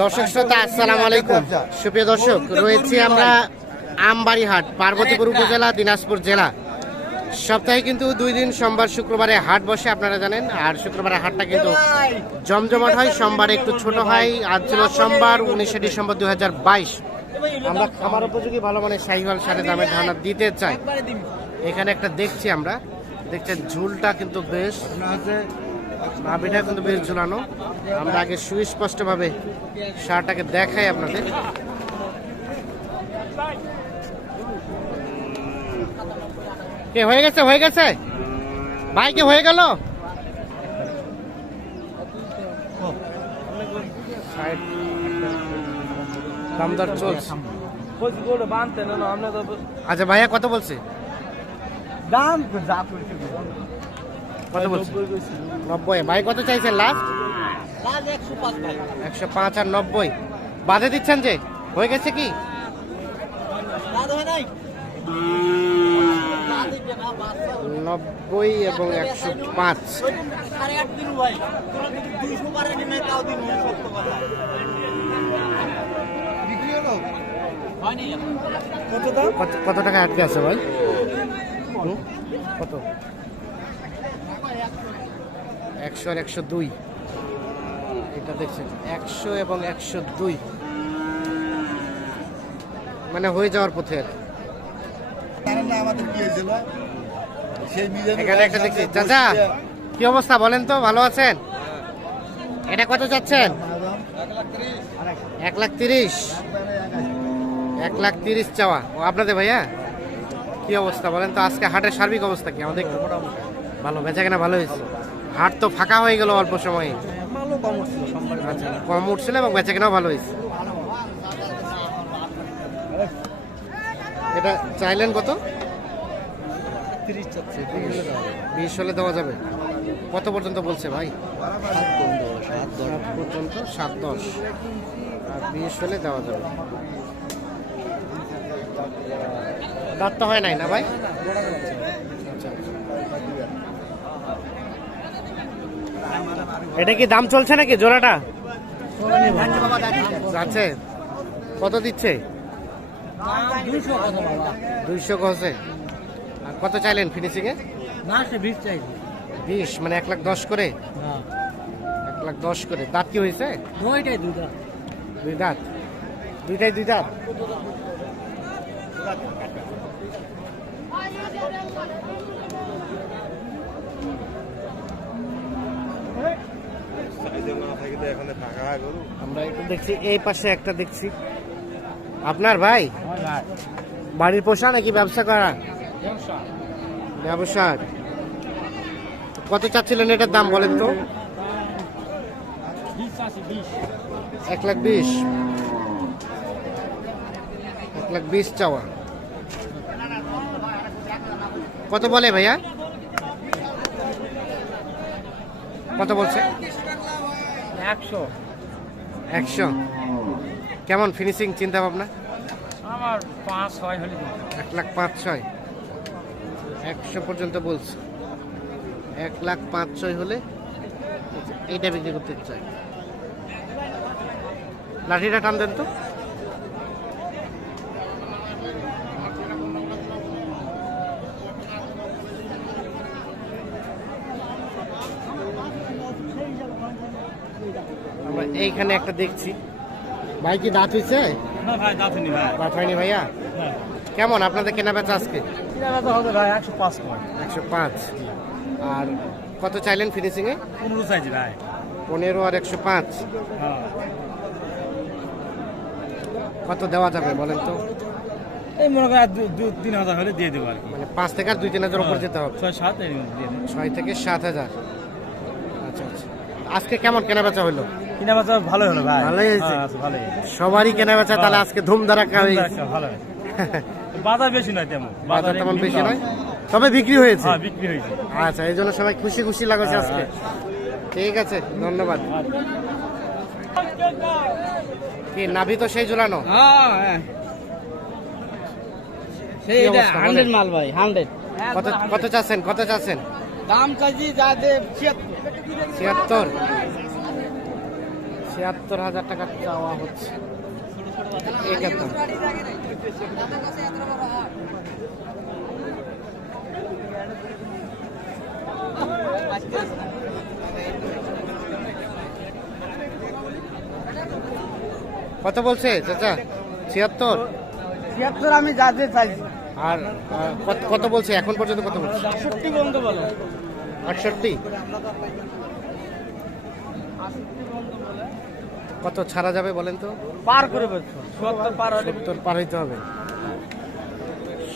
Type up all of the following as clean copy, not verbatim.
দর্শক শ্রোতা আসসালামু আলাইকুম। সুপ্রিয় দর্শক, রয়েছি আমরা আমবাড়ি হাট, পার্বতীপুর উপজেলা, দিনাজপুর জেলা। সপ্তাহে কিন্তু 2 দিন, সোমবার শুক্রবারে হাট বসে, আপনারা জানেন। আর শুক্রবারে হাটটা কিন্তু জমজমাট হয়, সোমবার একটু ছোট হয়। আজ ছিল সোমবার 19 ডিসেম্বর 2022। আমরা খামার উপযোগী ভালো মানের শাহিওয়াল সারে দামের ধারণা দিতে চাই। এখানে একটা দেখছি, আমরা দেখছেন ঝুলটা কিন্তু বেশ, নাভিটা কিন্তু বেশ ঝুলানো। আমরা আগে সুস্পষ্টভাবে সারটাকে দেখাই আপনাদের। কে হয়ে গেছে, হয়ে গেছে ভাই, কে হয়ে গেল? দামদার চলছে। আচ্ছা ভাইয়া, কত বলছে দাম? কত বলছে? 90। ভাই কত চাইছেন লাস্ট? 105 আর 90 বাধে দিচ্ছেন যে, হয়ে গেছে কি? 90 এবং 105। কত টাকা আটকে আছে ভাই? কত? 100 আর 102। এটা দেখছেন 100 এবং 102, মানে হয়ে যাওয়ার পথে। এখানে একটা দেখছি। চাচা, কি অবস্থা বলেন তো, ভালো আছেন? এটা কত চাচ্ছেন? 1,30,000। 1,30,000 চাওয়া। ও আপনাদের ভাইয়া, কি অবস্থা বলেন তো? আজকে হাটের সার্বিক অবস্থা কি? আমাদের ভালো, বেচা কেনা ভালো হয়েছে? হাট তো ফাঁকা হয়ে গেল অল্প সময়ে। আচ্ছা, কম উঠছিল এবং বেচা কেনাও ভালো হয়েছে। এটা চাইলেন কত? 20 হলে দেওয়া যাবে। কত পর্যন্ত বলছে ভাই? 7 পর্যন্ত, 7-10 আর 20 হলে দেওয়া যাবে। দাঁত তো হয় নাই না ভাই? আচ্ছা, এটা কি দাম চলছে নাকি জোড়াটা? যাচ্ছে। কত দিচ্ছে? 200 কছে। আর কত চাইলেন ফিনিশিং এ? 20, মানে 1,10,000 করে। 1,10,000 করে। দাঁত কি হয়েছে? দুই দাঁত। দুইটাই 2 দাঁত। আমরা একটু দেখছি, এই পাশে একটা দেখছি। আপনার ভাই বাড়ির পোষা নাকি ব্যবসা করা? ব্যবসা। কত চাচ্ছিলেন এটার দাম বলেন তো? 1,20,000। 1,20,000 চাওয়া। কত বলে ভাইয়া? কত বলছে? 100। কেমন ফিনিশিং চিন্তা ভাবনা? আমার 5-6 হলে 1,05,600। 100 পর্যন্ত বলছে। 1,05,600 হলে এইটা বিক্রি করতে চাই। লাঠিটা টান দেন তো। আমরা এইখানে একটা দেখছি। ভাই কি দাঁত হয়েছে? না ভাই, দাঁত হয়নি ভাই। দাঁত হয়নি ভাইয়া? কেমন আপনাদের কেনা বেচা আজকে? হবে ভাই 105 করে। 105। আর কত চাইলেন ফিনিশিং এ? 15 চাইছি ভাই। 15 আর 105। হ্যাঁ। কত দেওয়া যাবে বলেন তো? এই মনে করেন 2-3 হাজার হলে দিয়ে দেবো আর কি। মানে 5 থেকে আর 2-3 হাজার উপর যেতে হবে। 6-7 দিয়ে দেবো। 6 থেকে 7,000। আচ্ছা আচ্ছা। আজকে কেমন কেনা বেচা হলো? কিনা বেচা ভালোই হলো ভাই। ভালোই হয়েছে। ভালোই। সবারই কেনা বেচা তাহলে আজকে ধুম ধারাক্কা হয়েছে। ভালো। বাজার বেশি নয় তেমন। বাজার তেমন বেশি নয়, তবে বিক্রি হয়েছে। হ্যাঁ, বিক্রি হয়েছে। আচ্ছা, এই জন্য সবাই খুশি খুশি লাগছে আজকে। ঠিক আছে, ধন্যবাদ। কি নাভি তো সেই ঝুলানো? হ্যাঁ, সেই এটা 100 মাল ভাই, 100। কত চাচ্ছেন? দাম চাইছি যা দে 76। ৭৬,০০০ টাকা চাওয়া হচ্ছে। এটার দাম কত বলছে চাচা? ৭৬? 76 আমি যাতে চাইছি। আর কত বলছে এখন পর্যন্ত? কত বলছে? 68 বন্ধ বলো। 68? কত ছাড়া যাবে বলেন তো? পার করে বলছো 70 পার হলে 70 পার হইতে হবে।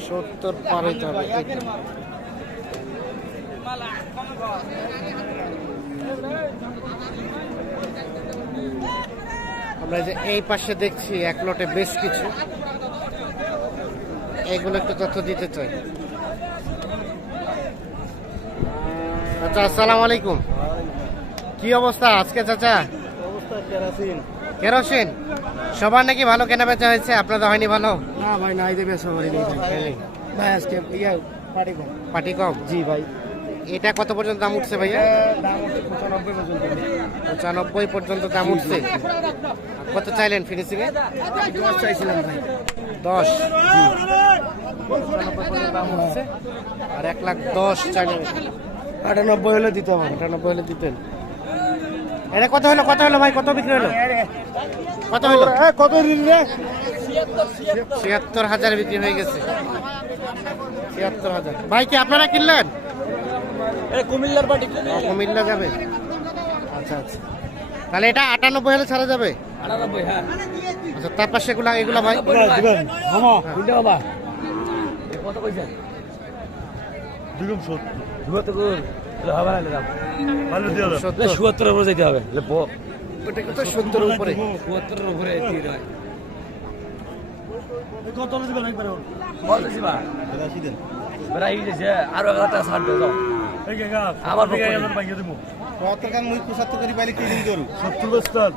70 পার হইতে হবে। আমরা যে এই পাশে দেখছি এক লটে বেশ কিছু, এগুলো একটু তথ্য দিতে চাই। আচ্ছা, আসসালামু আলাইকুম। কি অবস্থা আজকে চাচা? অবস্থা কেরাসিন। কেরোসিন সবার নাকি ভালো কেনা বেচা হয়েছে, আপনাদের হয়নি ভালো? না ভাই নাই দেবে সবারই নেই ভাই আজকে পার্টি কম। পার্টি কম? জি ভাই। এটা কত পর্যন্ত দাম উঠছে ভাইয়া? দাম হচ্ছে 95 পর্যন্ত। 95 পর্যন্ত দাম উঠছে। কত চাইলেন ফিনিশিং এ? 10 চাইছিলাম ভাই। 10? 95 পর্যন্ত দাম উঠছে আর 1,10,000 চাইলেন। 98 হলে দিতে হবে। 98 হলে দিতেন। এটা কত হলো? কত হলো ভাই? কত বিক্রি হলো? কত হলো? কত দিন রে? ৭৬,০০০ বিক্রি হয়ে গেছে। ৭৬,০০০। ভাই কি আপনারা কিনলেন? কুমিল্লার পার্টি। কুমিল্লা যাবে? আচ্ছা আচ্ছা, তাহলে এটা 98 হলে ছাড়া যাবে? 98 হ্যাঁ। আচ্ছা, তার পাশে এগুলা ভাই দিবেন মামা কোনটা বাবা? কত কইছেন? দুগুম 70 দুগুম হবে না দাম ভালো দিয়ে দাও। 77 এর উপরে যেতে হবে। ওটা কত? 70 এর উপরে? 77 এর উপরে তীর হয়। কত দিবেন একবার? কত দিবা? 80 দেন। বেরাই গেছে আর 1000 টাকা ছাড় দাও। এই কে গাছ আমার পক্ষে আমার ভাঙিয়ে দেবো। কত টাকা মুই 75 করি পাইলে কি দিন করু? 70 বস্তান।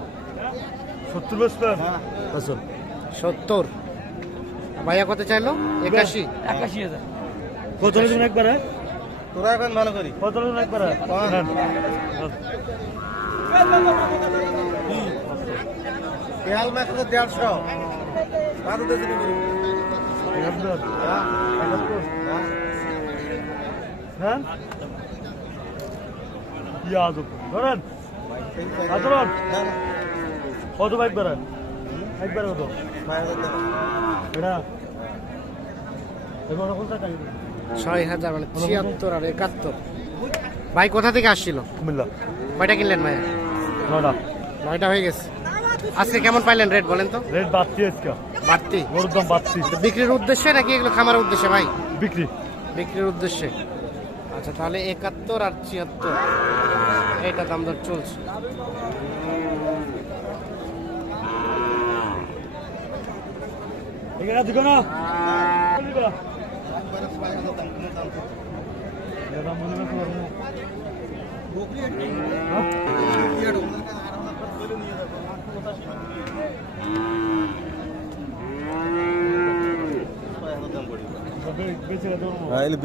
70 বস্তান হ্যাঁ। আসল 70। ভাইয়া কত চাইলো? 81? 81000। কত দিবেন একবার? তোরা এখন ভালো করি। কত দিবেন একবার? তেল মাত্র 150। কত দিবেন করু? 71 হ্যাঁ ইয়াদ ধরেন আদরন কত বাইক বেড়া একবার কত এটা এবার কোন টাকা ৬,০০০ মানে ৭৬ আর ৭১। ভাই কোথা থেকে আসছিল? কুমিল্লা। কয়টা কিনলেন ভাইয়া? 9টা হয়ে গেছে। আজকে কেমন পাইলেন রেট বলেন তো? রেট বাড়তি আজকে। বাড়তি? গরুর দাম বাড়তি। বিক্রির উদ্দেশ্যে নাকি এগুলো খামারের উদ্দেশ্যে ভাই? বিক্রি। বিক্রির উদ্দেশ্যে। আচ্ছা, তাহলে ৭১ আর ৭৬ এইটা দাম দর চলছে। এখানে দিগো না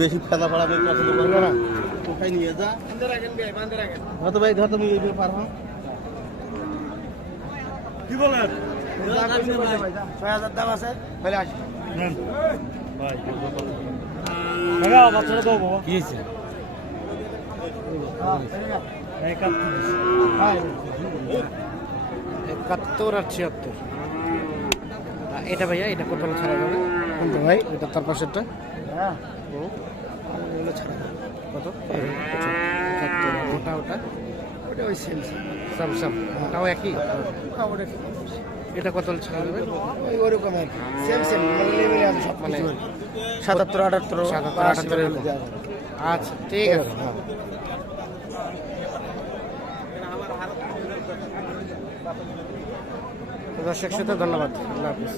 বেশি ফেলা পড়াবে কোথায় নিয়ে যা হয়তো ভাই ধর তুমি এইগুলো পারবো কি বলেন ৬,০০০ দাম আছে ভাই আসি ভাই বাচ্চারা দেবো কি হয়েছে ৭১ আর ৭৬। এটা ভাইয়া এটা কত হলে ছাড়া যাবে? কোনটা ভাই? এটা তার পাশেরটা? হ্যাঁ এগুলো ছাড়া যাবে কত? ৭১। ওটা ওটা ওটা ওই সেম স্যামসাং ওটাও একই? এটা কত হলে ছাড়া যাবে? ওই ওরকম আর কি সেম সেম লেভেলে আছে সব মানে ৭৭ ৭৮ ৭৭ এরকম। আচ্ছা ঠিক আছে। দর্শক শ্রোতা ধন্যবাদ। আল্লাহ হাফিজ।